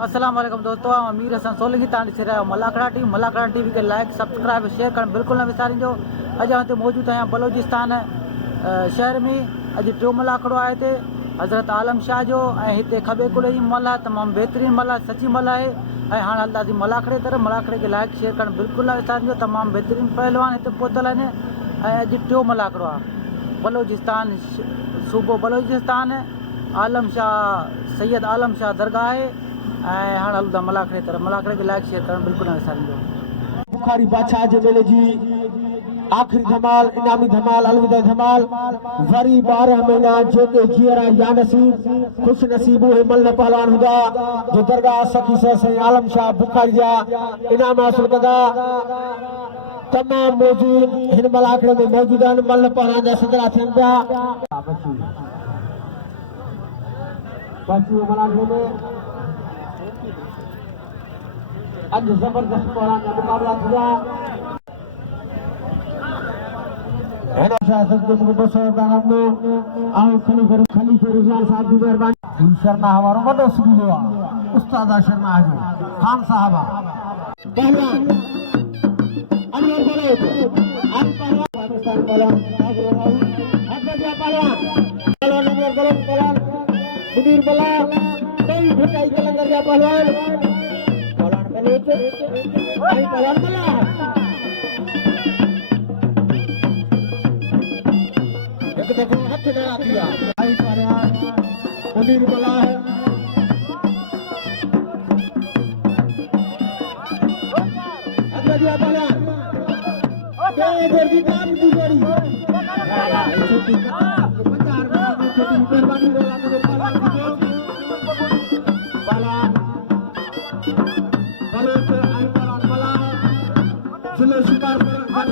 अस्सलाम वालेकुम दोस्तों, हम अमीर हसन सोलंकी तांडी से मलाकड़ा टीवी के लाइक सब्सक्राइब शेयर करण बिल्कुल न विसारिजो। अॼु हिते मौजूद आहियां बलोचिस्तान शहर में। अॼु टियों मलाकड़ो आहे हिते हज़रत आलम शाह जो, ऐं हिते खबे कुले जी मल आहे, तमामु बहितरीनु मल आहे, सची मल आहे। ऐं हाणे हलंदासीं मलाकड़े तरफ़। मलाकड़े के लाइक शेयर करण बिल्कुल न विसारिजो। तमामु बहितरीनु पहलवान हिते पहुतल आहिनि। ऐं अॼु टियों मलाकड़ो आहे बलोचिस्तान सूबो बलोचिस्तान आलम शाह सैयद आलम शाह दरगाह आहे। ऐं हाणे हलूं था मलाकड़े तरफ़। मलाकड़े के लाइक शेयर करण बिल्कुल न विसारिजो। बुखारी बादशाह जे मेले जी आखिरी धमाल, इनामी धमाल, अलविदा धमाल। वरी 12 महीना जेके जीअरा या नसीब खुश नसीब उहे मल पहलवान हूंदा जो दरगाह सखी साईं आलम शाह बुखारी जा इनाम हासिल कंदा। तमाम मौजूद हिन मलाकड़े में मौजूद आहिनि। मल पहलवान जा सदरा थियनि पिया। मलाकड़े में आज जबरदस्त पहलवान का मुकाबला थिया। खलीफे रिजवान साहब की मेहरबानी। शर्मा हमारो वॾो सुबीलो आहे उस्ताद शर्मा जो खान साहब पहलवान अनवर बलोच पाकिस्तान पहलवान अनवर बलोच पहलवान मुनीर बला कई भटाई कलंगर जा पहलवान बलोच आई पहलवान बला एक दफा हाथ लगा दिया। आई पहलवान मुनीर बला है। पहलवान छोटी काम की जोड़ी छोटी छोटी मेहरबानी बोला मेरे पहलवान बलोच आई पहलवान बला जिले शिकार वाह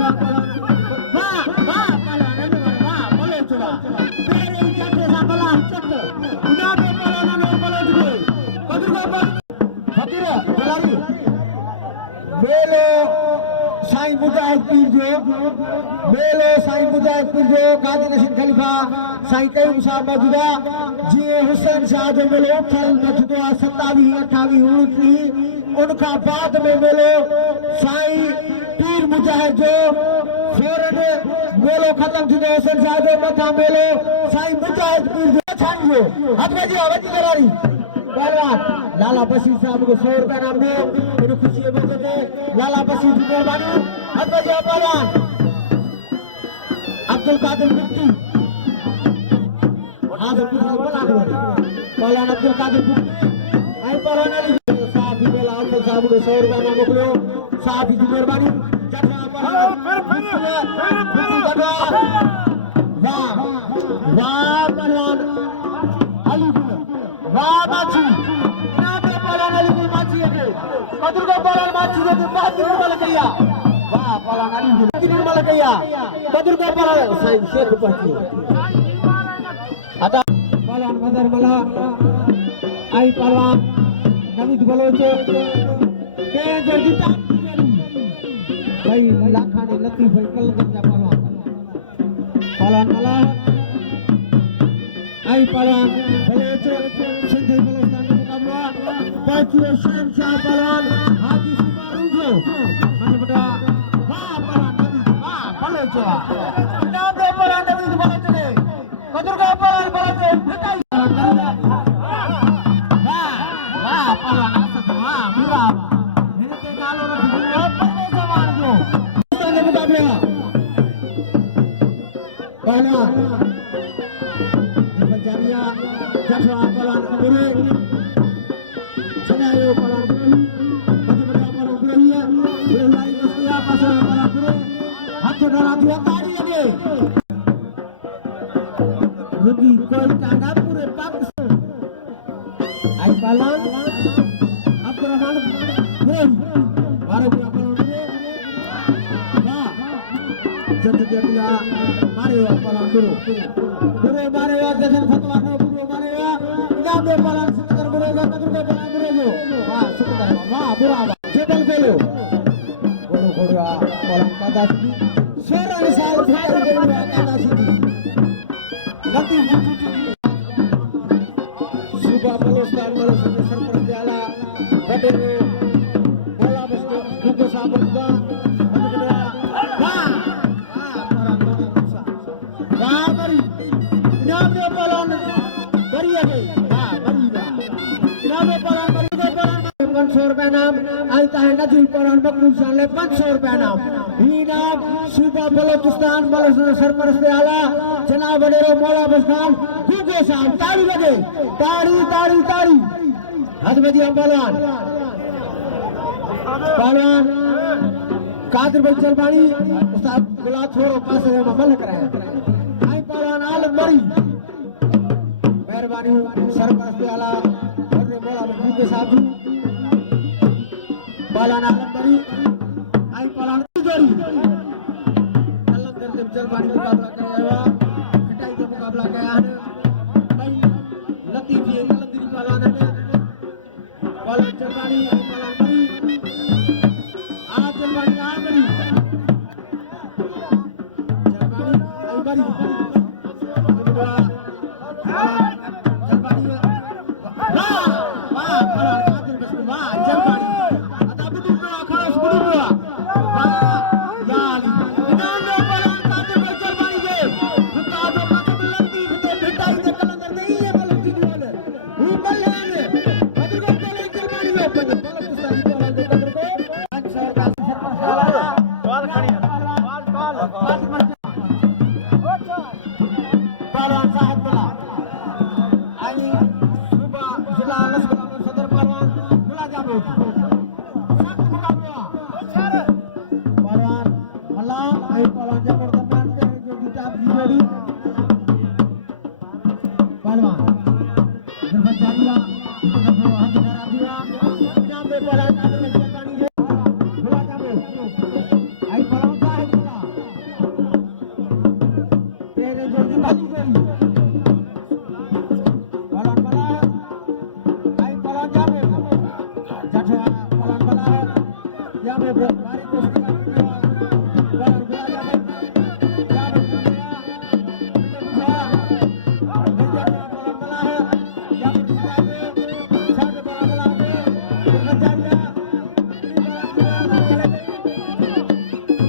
वाह पहलवान वाह बलोच वाह तेरे चक्के सा बला चक्के ना पे पहलवान ने बलोच को कदर को फकीर बलारी मेलो साईं मुजाहिद पीर जो मेलो साईं मुजाहिद पीर जो काजी नशीन खलीफा साईं कयूम साहब मौजूदा जी हुसैन शाह जो मेलो उठल नचदो आहे 27 28 29 उनका बाद में मेलो साईं पीर मुजाहिद जो फौरन मेलो खत्म थींदो। हुसैन शाह जो मथा मेलो साईं मुजाहिद पीर जो छाणियो हथ में जी आवाज करारी पहलवान लाला बशीर साहब को 100 रुपया नाम दो। इन खुशी के मौके पे लाला बशीर की मेहरबानी। अब्दुल पहलवान अब्दुल कादिर मुफ्ती हाजिर बना दो पहलवान अब्दुल कादिर मुफ्ती आई पहलवान अली साहब भी मेला अब्दुल साहब को 100 रुपया नाम मोकलियो साहब की मेहरबानी। वाह वाह पहलवान अली वाह माची ना पे पहलवान अली की माची है कदर को पहलवान माची है बहुत निर्मल किया। वाह पहलवान अली निर्मल किया कदर को पहलवान साईं शेख पहुंची अदा पहलवान मदर मला आई पहलवान नवीद बलोच के जो जीता भाई लाखानी लतीफ भाई कलगन जा पहलवान मला आई पहलवान बलोच सिंधी बलोचिस्तान का मुकाबला पहुंचे शहंशाह पहलवान हाजी सुमारू जो मन बेटा वाह पहलवान वाह बलोच नाम दे पहलवान नवीद बलोच ने कदर का पहलवान बलोच भटाई वाह वाह पहलवान असद वाह पूरा इनके नालो रख दिया परवेज वार जो ने मुकाबला पहलवान जानिया जठवा पहलवान पूरे चनायो पहलवान पूरे बड़ा पहलवान पूरे लाई मस्तिया पास पहलवान पूरे हाथ डरा दिया ताड़ी लगे रुकी कोई टांगा पूरे पाकिस्तान आई पहलवान अब्दुल रहमान पूरे मारे पूरा पहलवान वाह जट जटिया मारे पहलवान पूरे मारे जैसे फतवा को पूरे मारे इनाम दे पहलवान सिकंदर बुरेगा कदर को पहलवान बुरेगो वाह सिकंदर वाह बुरा चेतन खेलो बोलो बोरा पहलवान कादासी 16 साल भाई के कादासी गलती सुबह बलोचिस्तान सरपंच आला लगे वाह बड़ी वाह इनाम पलान बड़ी को पलान 500 रुपए नाम आता है नदी पलान मकबूल शान ले 500 रुपए नाम इनाम सूबा बलोचिस्तान बलोचिस्तान सरपरस्त आला जनाब वडेरो मौला बसखान हुगो साहब ताड़ी लगे ताड़ी ताड़ी ताड़ी हाथ में दिया पहलवान पहलवान कादिर भाई चलबानी उस्ताद गुलाब छोरो पास में मल कराया आई पहलवान आलम बड़ी मेहरबानी सरपरस्त आला और मौला बसखान के साथ पहलवान आलम बड़ी आई पहलवान जोड़ी अल्लाह करते चलबानी मुकाबला कराया पिटाई का मुकाबला किया है भाई लतीफ ये लतीफ पहलवान है पहलवान चलबानी पहलवान बड़ी आ चलबानी आ बड़ी चलबानी आई बड़ी चलबानी वाह वाह पहलवान कादिर बस वाह चलबानी आता बुदू में खड़ा बुदू में वाह याली इनाम में पहलवान कादिर बस चलबानी के उस्ताद मतलब लतीफ ते पिटाई से कलंदर नहीं है मतलब की वाले वो बल्ले ने कादिर को पहलवान चलबानी में बल्ले उस्ताद पहलवान के कादिर को 500 का बॉल खड़ी पहलवान साहब बोला आई सुबह जिला लश्कर सदर पहलवान बुला जाबो सख्त मुकाबला पहलवान मल्ला आई पहलवान जबर दरमियान के जो किताब की जोड़ी पहलवान दरबार जानिया हाथ करा दिया नाम पे पहलवान कादिर में चलबानी है बुला जाबो आई पहलवान साहब बोला तेरे जोड़ी बाजी गई पहलवान बला आई पहलवान जाबो जठवा पहलवान बला जाबो बारी कुश्ती पहलवान बुला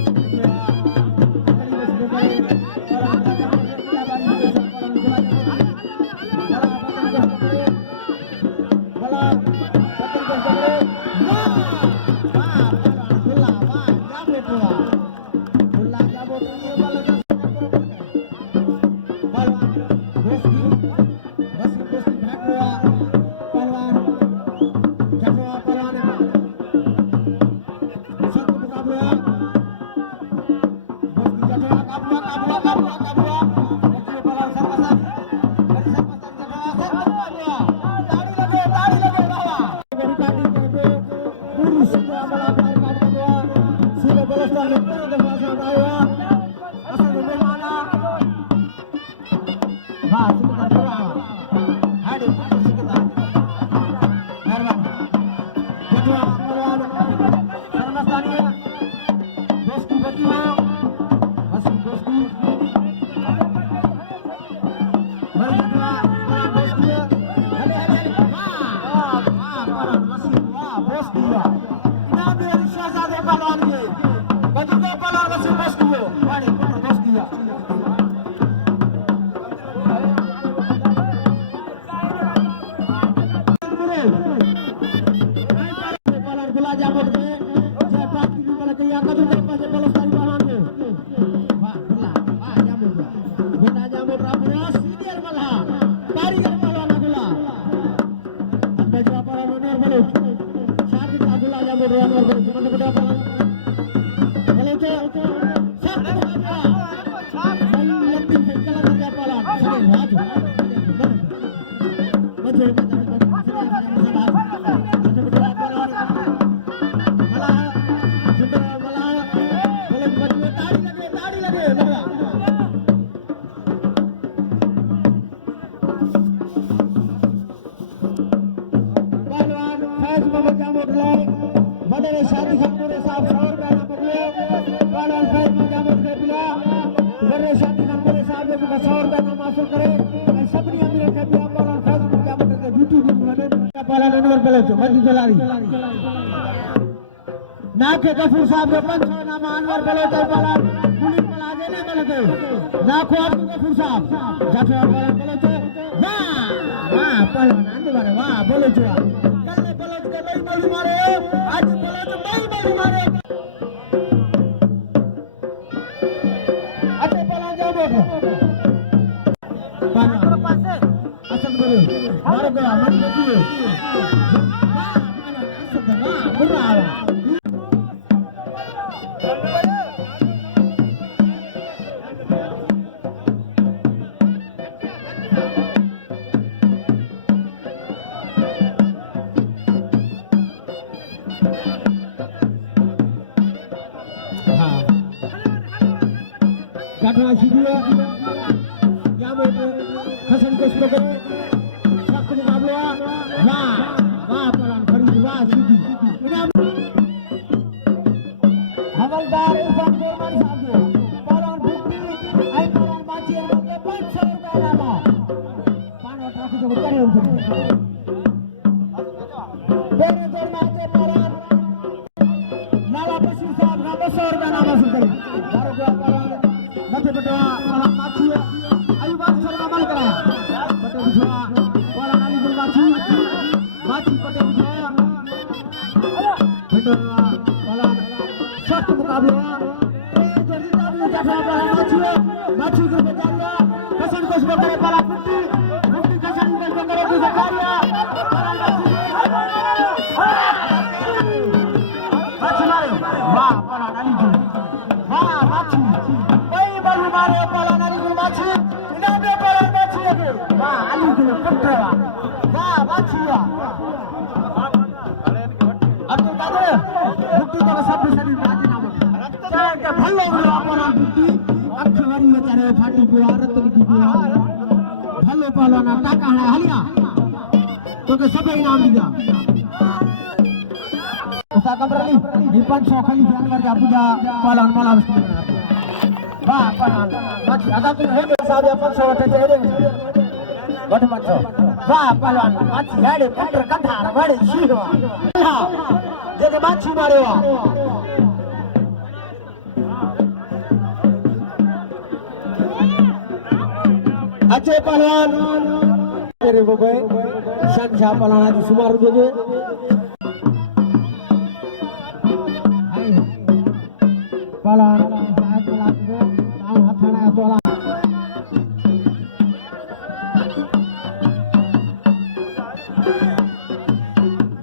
जाबो जाबो पहलवान बला जाबो साथ पहलवान बला जानिया नाके गफूर साहब के 500 नाम अनवर बलोच वाला पुलिस पलाजे ने गलत ना खो गफूर साहब जठवा बलोच वाह वाह पहलवान आंदे बारे वाह बोलो जुआ कल बलोच के नहीं बड़ी मारे आज बलोच नहीं बड़ी मारे अच्छे पहलवान जाओ बोलो पास से असद बोलो मारो गया मन लगी वाह पहलवान असद वाह बुरा आवा घटना सीधी क्या बोलते खसन को स्लोगन सख्त मुकाबला वाह वाह पहलवान खरीद वाह सीधी हवलदार इरफान गोरमान साहब ने पहलवान बुट्टी आई पहलवान बाची के 500 रुपए नामा पान ट्रॉफी को करे उनको तेरे जोड़ना के पहलवान नाला बशीर साहब ना 200 रुपए नामा से करे बारो को पहलवान नथे बटवा पहलवान बाची अयुबान शर्मा अमल कराया बटे बुझवा पहलवान अली गुल बाची बटे बुझवा बटवा पहलवान सख्त मुकाबला जल्दी ताबी जठा पहलवान बाची को बचाया कसन को करे पहलवान बुट्टी कसन को करे की सकारिया बाची मारे वाह पहलवान अली गुल वाह बाची कई बार मारे पहलवान अली गुल बाची इनामे पहलवान बाची लगे वाह अली गुल कटवा वाह बाचिया अब्दुल कादर बुट्टी तो सब सदी बाजी ना चाहे के भल्लो गयो पहलवान बुट्टी अखवारी बेचारे फाटी गयो रतन की गयो भल्लो पहलवान टाका है हलिया तो के सब इनाम दिया उसा कबरली नि 500 खाली जानवर जा पूजा पहलवान माला वाह पहलवान बाची आधा तो है साहब 500 वटे दे वट 500 वाह पहलवान बाची गाड़ी पंडर कंधार बड़े शीरो हां जे बाची मारे वा अच्छे पहलवान तेरे वो गए संख्या पहलवान आज सुमार देगे पहलवान साहब पहलवान को नाम हथाना तोला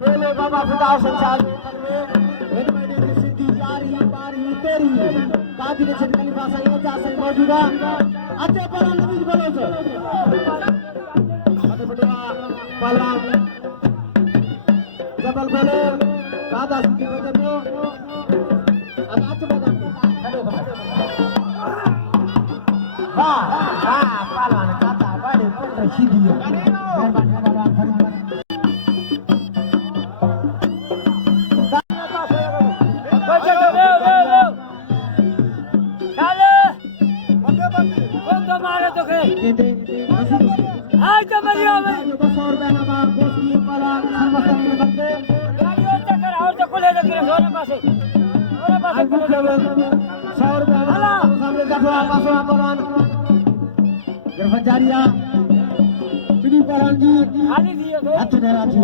बोले बाबा फिदा संसार में वेदमैडी की सिद्धि जारी बारी तेरी काफी ने छिटकली भाषा ये जा से मौजूदा अच्छे पहलवान नबी बोलो सो अरे बेटा पहलवान जबल बोले दादा सिद्धि बजे में अब आज बता खड़े हो वाह वाह पहलवान काता बड़े पुत्र सीधी मेहरबानी पहलवान खड़ी मारे तो के आज तो मरियो में 200 रुपए ना बाप दोस्ती पहलवान समस्त में बंदे गाड़ियों चक्कर और तो खुले लगे सोने पासे 100 रुपए वाला सामने गठवा पासवा पहलवान गिरफ्तारिया श्री पहलवान जी खाली दियो तो हाथ धरा थी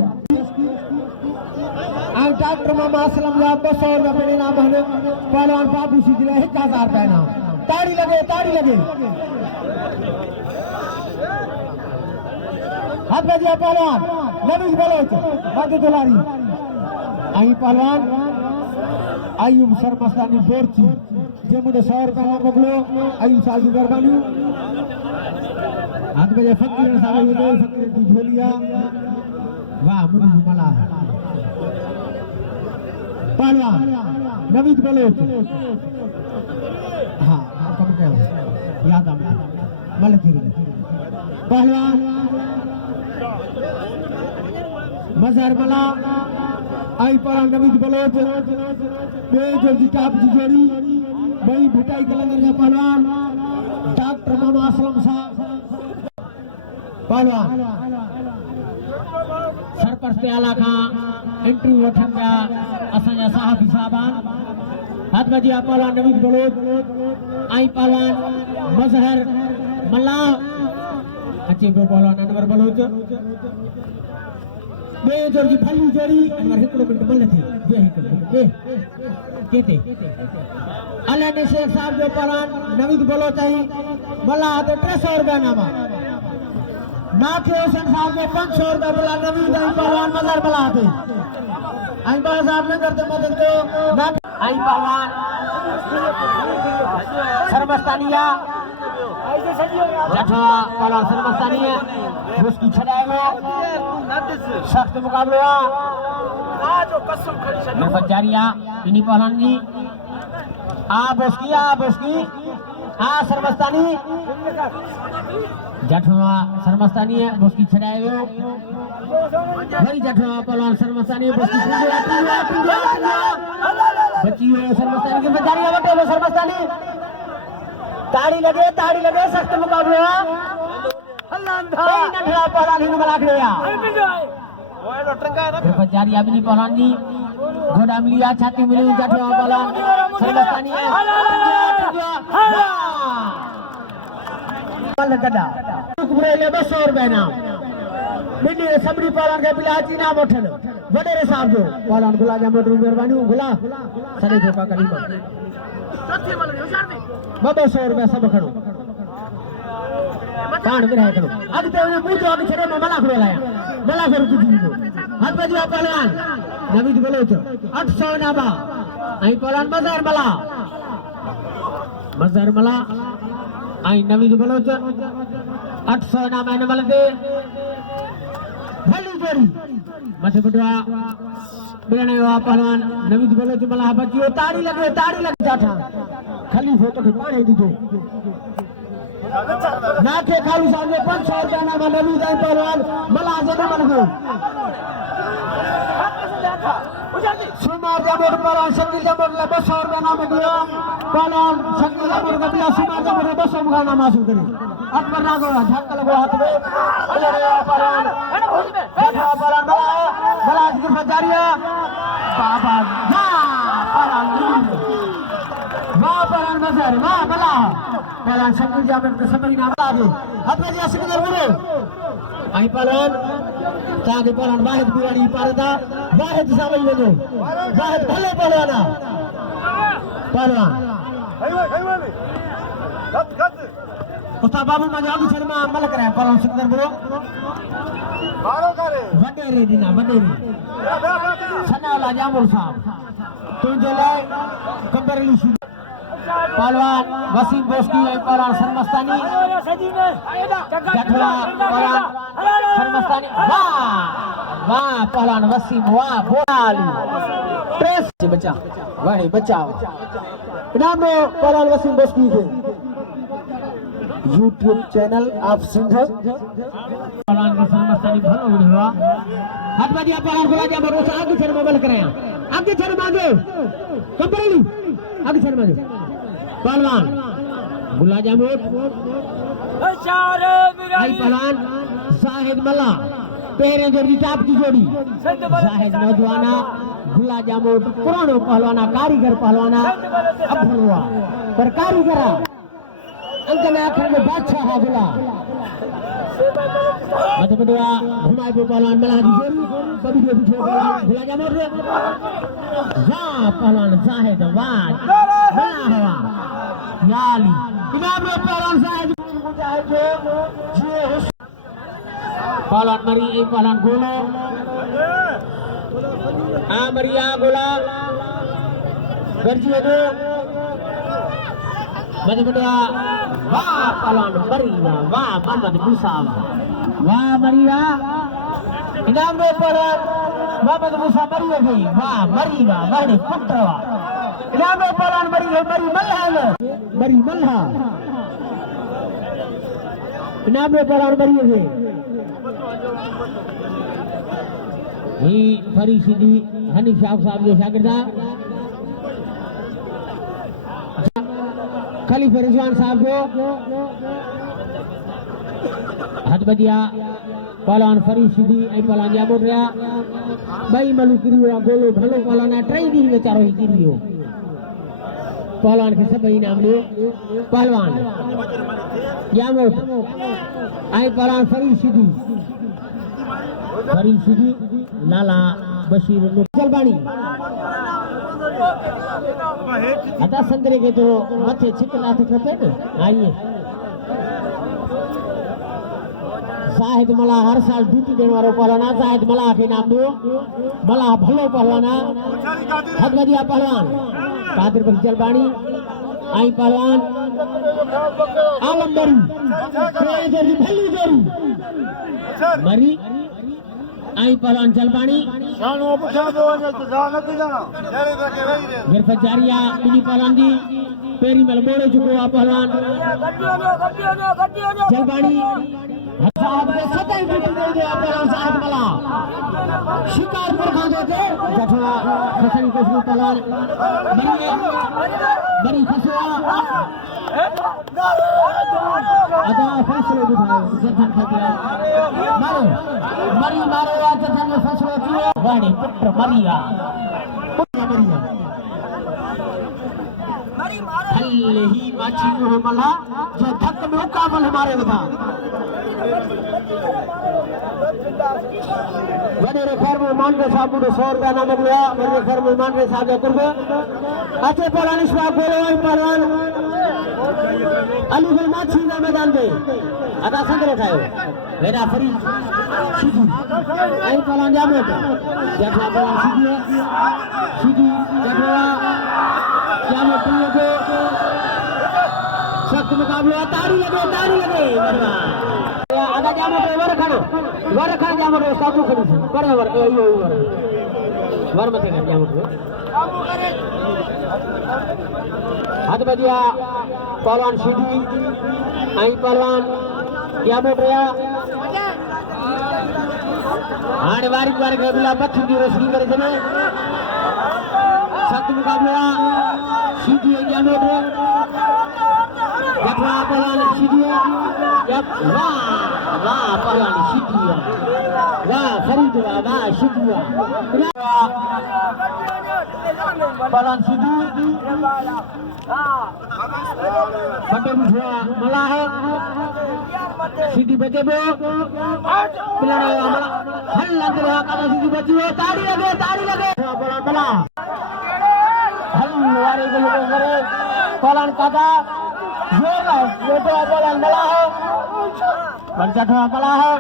आज डॉक्टर मामा असलम या 200 रुपए लेना बहने पहलवान बाबू सीधे 1000 रुपए ना ताड़ी लगे हाथ में दिया पहलवान नबीज बलोच मध्य दुलारी आई पहलवान आयुब सरमस्तानी बोरची जे मुझे 100 रुपए मोकलो आयुब साल की मेहरबानी हाथ में फकीर साहब ये दो फकीर की झोलिया वाह मुझे मला पहलवान नबीज बलोच हाँ कम क्या याद आ मल पहलवान मजहर मला आई पहलवान नबीज बलोच बेजोरी टाप की जोड़ी बड़ी भिटाई कलंदर का पहलवान डॉक्टर मामा असलम साहब पहलवान सरपंच पे आला खां एंट्री वठन का असांजा साहब साहबान हाथ में दिया पहलवान नबीज बलोच आई पहलवान मजहर मला अचे पियो पहलवान अनवर बलोच बे जोर जी भली जोड़ी अनवर हिकिड़ो मिंट बल थी बे हिकिड़ो मिंट बे केते अलाने शेख साहब जो पहलवान नवीद बलोच आई मला ते 300 रुपया नामा नाथे हुसैन साहब जो 500 रुपया बोला नवीद आई पहलवान मजर बला थे आई बाज साहब ने करते मदद को आई पहलवान सरमस्तानिया जठवा पहलवान सरमस्तानिया उसकी छड़ाएगा सख्त मुकाबला जारिया इन्हीं पहलवान जी आप उसकी सरमस्तानी जठवा सरमस्तानी है उसकी छड़ाएगा वही जठवा पहलवान सरमस्तानी उसकी बच्ची सरमस्तानी के जारिया बटे वो सरमस्तानी ताड़ी लगे सख्त मुकाबला नठरा पहलवान हिंद में लाख लिया जारी अभी पहलवान जी घोड़ा मिलिया छाती मिली जठवा पहलवान सरमस्तानी है गड्ढा 200 रुपए नाम बिनी सबरी पहलवान के पिलाची नाम उठन वडेरे साहब जो पहलवान गुला जा मोटर मेहरबानी गुला सने धोखा करी 200 रुपया सब खड़ो पान में रहे खड़ो अगते मुंह जो अग छड़े में मला खड़ो लाया मला खड़ो तुझी को हाथ में जो पहलवान नवीद बलोच 800 नाबा आई पहलवान मजर मला आई नवीद बलोच 800 नामा ने मलते भली जोड़ी मथे बटवा बेने वा पहलवान नवीद बलोच मला बचियो ताड़ी लगे जाठा खलीफो तो पानी दीजो नाके खाली साहब ने 500 रुपया नामा नवीद आई पहलवान मला जे न मन गयो सुमार जमोर पहलवान शकील जमोर ले 200 रुपया नाम दियो पहलवान शकील जमोर का दिया सुमार जमोर 200 मुगा नाम हासिल करे अकबर लागो झटक लगो हाथ में अरे पहलवान पहलवान बला की फजारिया बाबा वाह पहलवान मजर वाह बला पहलवान शकील जमोर के समझ ना आगे हाथ में दिया सिकंदर गुरु आई पहलवान ताके पहलवान वाहिद बिरानी पारदा वाहिद सामने ले वाहिद भले पहलवान उस्ता बाबू माजे अभी शर्मा अमल करे पहलवान सिकंदर गुरु वडेरे दिना वडेरे सनाला जामुर साहब तुझे लाए कंबरली पहलवान वसीम बोस्की पहलवान सरमस्तानी जठवा पहलवान सरमस्तानी वाह पहलवान वसीम वाह बोली प्रेस से बचा वही बचाओ नाम पहलवान वसीम बोस्की के YouTube चैनल आप सिंह पहलवान सरमस्तानी भलो हुआ हाथ में दिया पहलवान गुला जा भरोसा आगे छड़ मोबाइल करे आगे छड़ मांगे कंबरली आगे छड़ मांगे पहलवान गुला जामुन आई पहलवान शाहिद मल्ला पेरे जोड़ी टाप की जोड़ी शाहिद नौजवाना गुला जामुन पुरानो पहलवाना कारीगर पहलवाना अब हुआ पर कारीगरा अंकल आखिर में बादशाह गुला मत बडवा घुमाए पे पहलवान मल्ला जी जोड़ी कभी भी पीछे गुला जामुन वाह पहलवान शाहिद वाह मल्ला हुआ याली इमाम रो पहलवान साहब मुजाहिद जो पहलवान मरी ए पहलवान गोलो मरिया गोला गर्जी दो बजबड़ा वाह पहलवान मरिया वाह मोहम्मद मूसा वाह मरिया इनाम रो पहलवान मोहम्मद मूसा मरिया गई वाह मरिया बड़ी पुत्रवा इनाम रो पहलवान मरी मल्हा इनाम रो पहलवान मरी है ही फरीदी हनीफ साहब जो शागिर्दा खलीफा रिजवान साहब जो हद बजिया पहलवान फरीदी ऐं पहलवान जामो रहा बई मलू किरियो गोलो भलो पहलवान ट्रई दी बेचारो ही किरियो पहलवान के सब इनाम लियो पहलवान यामोट आई पहलवान फरीद सिद्दी लाला बशीर जलबानी आता संतरे के तो मथे छिकलात खपे न आइए शाहिद मला हर साल ड्यूटी देने वालों पहलवाना शाहिद मला के नाम दो मला भलो पहलवाना हदवदिया पहलवान कादिर बख्श जलबानी आई पहलवान आलम मरी भली जोरी मरी आई पहलवान जलबानी गिरफ्त जारिया मिनी पहलवान जी पेरी मल मोड़े चुको आ पहलवान जलबानी साहब ने सदाई ड्यूटी दे दिया पहलवान साहब मला शिकारपुर खान देते जठवा खसनी कोसनी पहलवान बड़ी खसवा अदा फैसले उठाए जजन खतिया मारो मरी मारो आ जजन ने फैसला किया वाणी पुत्र मरिया हल्ले ही माची मुह मला जो धक में काबल हमारे बता वडेरे खैर मेहमान के साहब ने 100 रुपया नमक लिया मेरे खैर मेहमान के साहब कुर्ब अच्छे पहलवान इस बात बोलो पहलवान अली गुल माची का मैदान दे अदा संग्रह खाओ मेरा फरीद सीधी आई पहलवान जामोट जठवा पहलवान सीधी जठवा जामोट को सख्त मुकाबला ताड़ी लगे आधा जामोट वर खड़ो जामोट साधु खड़ी बराबर वर मथे कर जामोट हाथ बजिया पहलवान सीधी आई पहलवान जामोट रहा हाड़ बारीक बारीक बिला बच्चों की रोशनी करे जने सख्त मुकाबला सीधी जामोट जठवा पहलवान सीधी वाह पहलवान सीधी वाह फरीद वाह सीधी पहलवान सीधी बटे मुझे मला है सीधी बचे बो पिलाने वाला हल लग रहा काला सीधी बची हो ताड़ी लगे पहलवान मला हल वारे को करे पहलवान कादा जोर है ये तो पहलवान मला है बच्चा थोड़ा मला है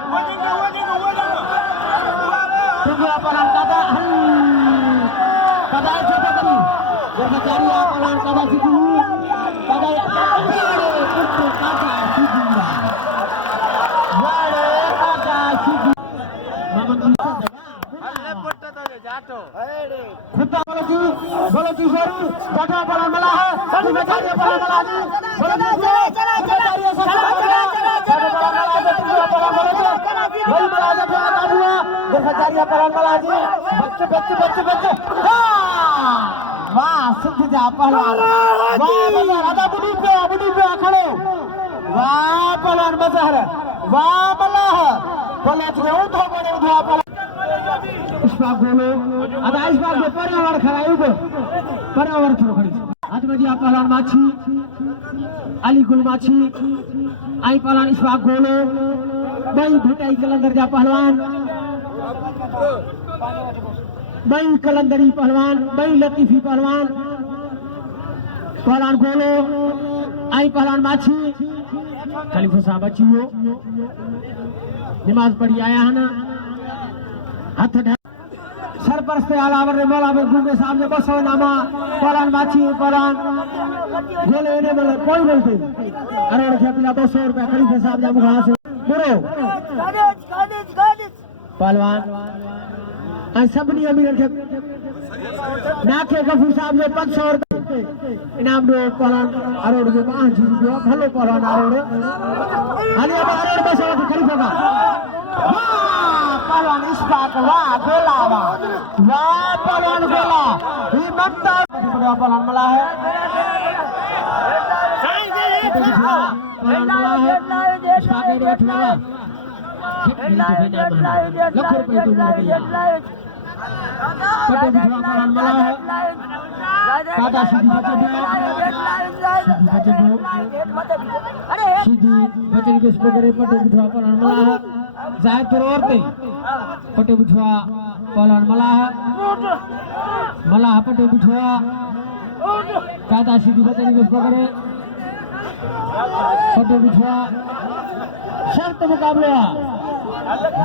तुझे पहलवान कादा हल कादा छोटा करी जैसे जारी पहलवान कादा सीधी कादा पुत्र कादा सीधी खुदा बोलो जी सॉरी जाटा पड़ा मला है सभी बेचारे पड़ा मला जी बोलो जी बेचारे वही मला जब बता दिया बेचारे पड़ा मला जी बच्चे वाह सिद्ध जा पहलवान वाह राधा बुढ़ी पे खड़े वाह पहलवान मजहर वाह मल्लाह पलट के उठो बड़े उठो इस्पाक बोलो अदा इस्पाक में पर्यावरण खड़ाई को पर्यावरण छोड़ खड़ी आज बजी आप पहलवान माछी अली गुल माछी आई पहलवान इस्पाक बोलो बई भेटाई कलंदर जा पहलवान बई कलंदरी पहलवान बई लतीफी पहलवान बोलो आई पहलवान माछी खलीफा साहब बची हो नमाज पढ़ी आया है ना हाथ सरपरस्त आलावर ने मौला में घूमे सामने बसो नामा पहलवान माछी पहलवान गोले ने बोले कोई बोलते अरे रखे पिला 200 रुपया खलीफा साहब जा वहां से बुरो पहलवान आई सबनी अमीर रखे नाके गफूर साहब ने 500 रुपए इनाम दो पहलवान अरोड़ के 5 रुपया भलो पहलवान अरोड़ अली अब अरोड़ बसो खलीफा का पहलवान इस्पाक वाह गोला वाह पहलवान गोला ये मक्ता पहलवान मला है पहलवान मला है इस्पाक ने रखना लाख रुपए तो मिल गया पहलवान मला है कादा सीधी बचे दो सीधी बचे के स्पीकर पटे बुझवा पलान मलाह जाए तो औरते पटे बुझवा पलान मलाह पटे बुझवा कादा सीधी बचे के स्पीकर पटे बुझवा शर्त मुकाबला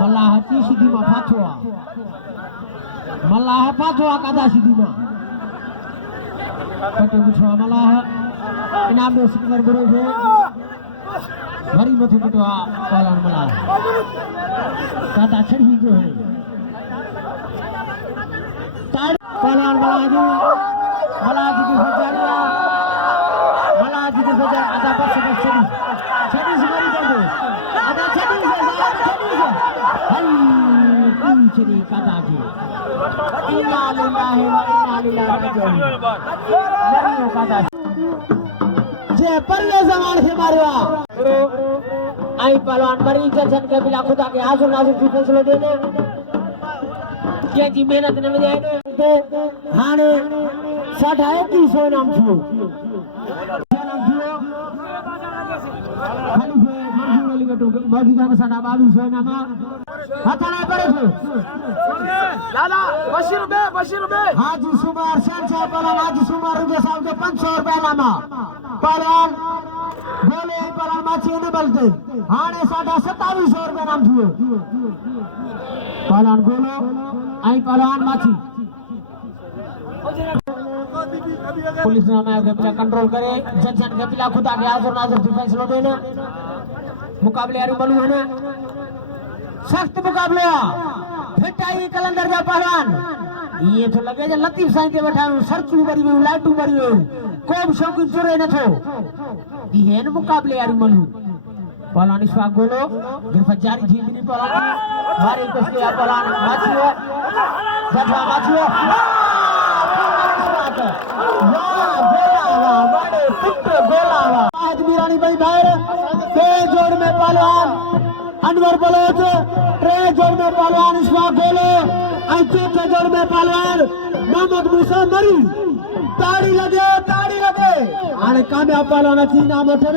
मलाह ती सीधी में फाथवा मलाह फाथवा कादा सीधी में पटे बुझवा मलाह इनाम में स्पीकर बड़े है भरी मथे पटवा पलान मलाह कादा छड़ी जो है पलान मलाह जी की सजारिया मलाह जी की सजा आधा बस छड़ी से मरी कर दो आधा छड़ी से हरी छड़ी कादा की इन्ना लिल्लाहि व इन्ना इलैहि राजिऊन मरियो कादा जे परले जमान से मारवा आई पहलवान मरी जन के बिला खुदा के हाजुर नाजुर की फैसलो देने के जी मेहनत ने वजाए ने हाने 2100 नाम थियो खाली से मंजूर अली गटो बाजी का 2200 नाम हथना पड़े थे लाला बशीर बे हाजी सुमार शाह पहलवान हाजी सुमार रुपए साहब के 500 रुपए नामा पहलवान बोले पहलवान माछी ने बलते हाने 2700 रुपए नाम थियो पहलवान बोलो आई पहलवान माछी पुलिस ने हमें के कंट्रोल करे जन के पिला खुदा के हाजुर नाजुर की फैसलो देना मुकाबले यार बलू है ना सख्त मुकाबले फिटाई कलंदर का पहलवान ये तो लगे जे लतीफ साईं के बैठा सरचू बरी में लाटू बरी में कोब शौकी चुरे न थो ये न मुकाबले यार मनु पहलवान इस बात बोलो गिरफ्तार जारी थी मिनी पहलवान मारे कुश्ती पहलवान माछियो जठा माछियो वाह बड़े पुत्र गोला आज मीरानी भाई बाहर ते जोड़ में पहलवान अनवर बलोच ट्रे जोड़ में पहलवान इसवा गोलो और चौथे जोड़ में पहलवान मोहम्मद मूसा मरी ताड़ी लगे आने कामयाब पहलवान अच्छी नाम उठे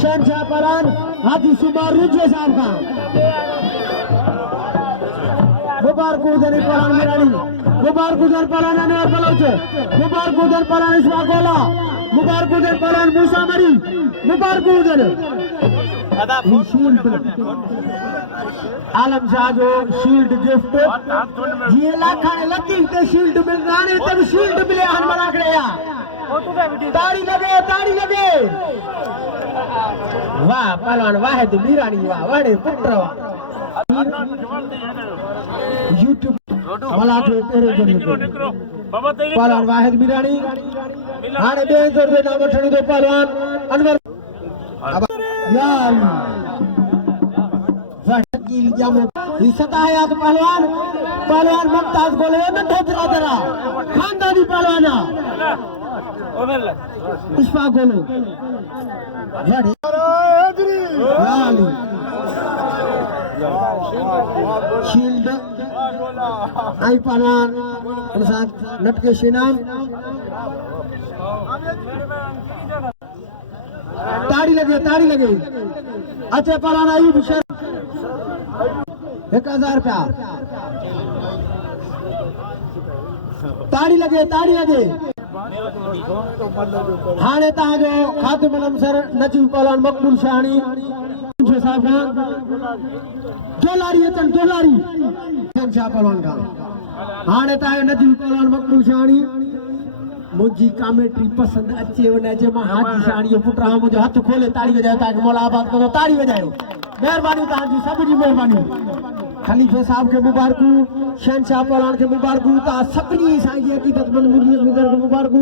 शहनशाह पहलवान हाजी सुमार रुजवे साहब का मुबारक उदन पहलवान मीरानी मुबारक उदन पहलवान अनवर बलोच मुबारक उदन पहलवान इसवा गोला मुबारक उदन पहलवान मूसा मरी मुबारक उदन आलम शाह जो शील्ड गिफ्ट ये लाखाने लतीफ ते शील्ड मिल गाने तब शील्ड मिले हनुमान आकड़े ताड़ी लगे वाह पहलवान वाहिद मीरानी वाह वाड़े पुत्र वाह यूट्यूब वाला जो तेरे जरिए पहलवान वाहिद मीरानी हाने बेजोर दे नाम ठणी दो पहलवान अनवर यार वकील जामो हिस्सा है याद पहलवान मुमताज गोले न धोदरा दरा खानदानी पहलवाना पुष्पा गोलो यानी शील्ड आई पहलवान अनुसार नटके शिनाम ताड़ी लगे अच्छा पहलवान आयु विषय 1000 रुपया ताड़ी लगे हाने ताजो खातिम अलम सर नजीब पहलवान मकबूल शाहनी साहब का जोलारी शाह पहलवान का हाने ताजो नजीब पहलवान मकबूल शाहनी मुझी कमेंट्री पसंद अच्छे होने जे मां हाजी शाहनी पुत्र मुझे हाथ खोले ताड़ी बजाओ ताकि मोलाबाद करो ताड़ी बजाओ मेहरबानी तहांजी सब जी मेहरबानी खलीफे साहब के मुबारकू शहनशाह पहलवान के मुबारकू ता सभनी साईं जी अकीदतमंद मुरीद के मुबारकू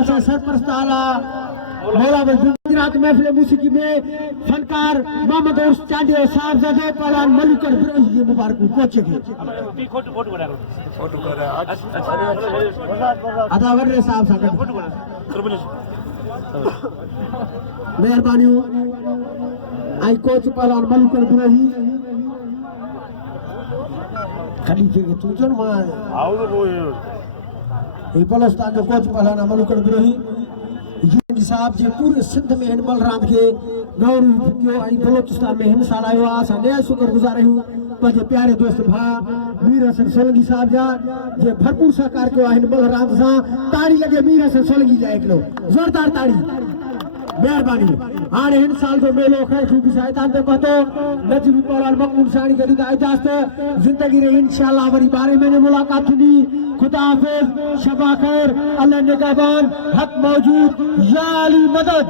असा सरपरस्त आला मौला गुजरात महफिल मौसीकी में फनकार मोहम्मद उर्स चांडियो साहब ज़ादे पहलवान मलिकर ब्रोही की मुबारकू कोचे के अदा वर्रे साहब सागत मेहरबानी आई कोच पहलवान मलिकर ब्रोही खलीफे के चूचन मां ये बलोचिस्तान जो कोच पहलाना मलुकड़ ग्रोही यूएनजी साहब जे पूरे सिंध में हिनमल रांद के गौरव कियो आई बलोचिस्तान में हिन साल आयो आ संडे शुक्रगुजार आहियूं पंहिंजे प्यारे दोस्त भा मीर हसन सोलंकी साहब जा जे भरपूर सहकार कयो आहे हिनमल रांद सां ताड़ी लगे मीर हसन सोलंकी जा हिकिड़ो ज़ोरदार ताड़ी मेहरबानी हाणे हिन साल जो मेलो ख़ैर खूबी साइतान ते पहुतो नजमी पहलवान मकबूल साणी गॾु इजाज़त ज़िंदगी रे इंशाअल्लाह वरी 12 महीने मुलाकात थींदी खुदा हाफिज़ शबा खैर अल्लाह निगहबान हक मौजूद या अली मदद।